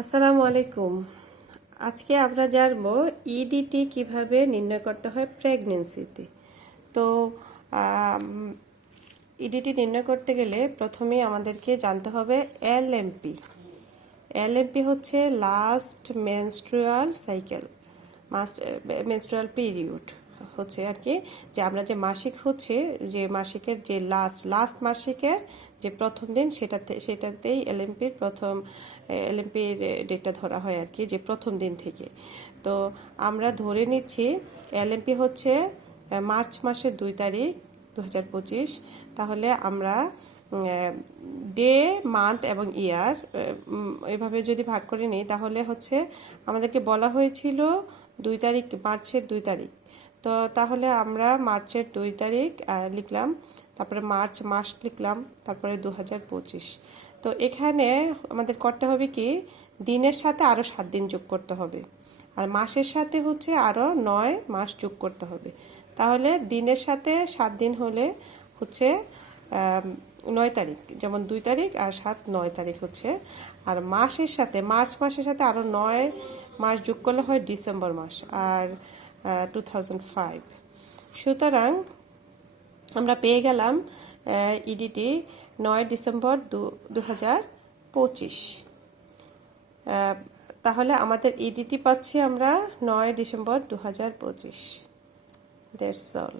আসসালামু আলাইকুম। আজকে আমরা জানবো ইডিটি কিভাবে নির্ণয় করতে হয় প্রেগনেন্সিতে। তো ইডিটি নির্ণয় করতে গেলে প্রথমে আমাদেরকে জানতে হবে এলএমপি। এলএমপি হচ্ছে last menstrual cycle, menstrual period হচ্ছে আর কি, যে আমরা যে মাসিক হচ্ছে যে মাসিকের যে লাস্ট মাসিকের যে প্রথম দিন সেটাতেই এলএমপির ডেটটা ধরা হয় আর কি, যে প্রথম দিন থেকে। তো আমরা ধরে নিচ্ছি এলএমপি হচ্ছে মার্চ মাসের 2 তারিখ 2025। তাহলে আমরা ডে, মান্থ এবং ইয়ার এভাবে যদি ভাগ করে নিই, তাহলে হচ্ছে আমাদেরকে বলা হয়েছিল 2 তারিখ, মার্চের 2 তারিখ। তো তাহলে আমরা মার্চের 2 তারিখ লিখলাম, তারপরে মার্চ মাস লিখলাম, তারপরে 2025। তো এখানে আমাদের করতে হবে কি, দিনের সাথে আরও 7 দিন যোগ করতে হবে, আর মাসের সাথে হচ্ছে আরও 9 মাস যোগ করতে হবে। তাহলে দিনের সাথে 7 দিন হলে হচ্ছে 9 তারিখ, যেমন 2 তারিখ আর 7, 9 তারিখ হচ্ছে। আর মাসের সাথে, মার্চ মাসের সাথে আরও 9 মাস যোগ করলে হয় ডিসেম্বর মাস আর 2005। সুতরাং আমরা পেয়ে গেলাম ইডিটি 9 ডিসেম্বর 2025। তাহলে আমাদের ইডিটি পাচ্ছি আমরা 9 ডিসেম্বর 2025। That's all.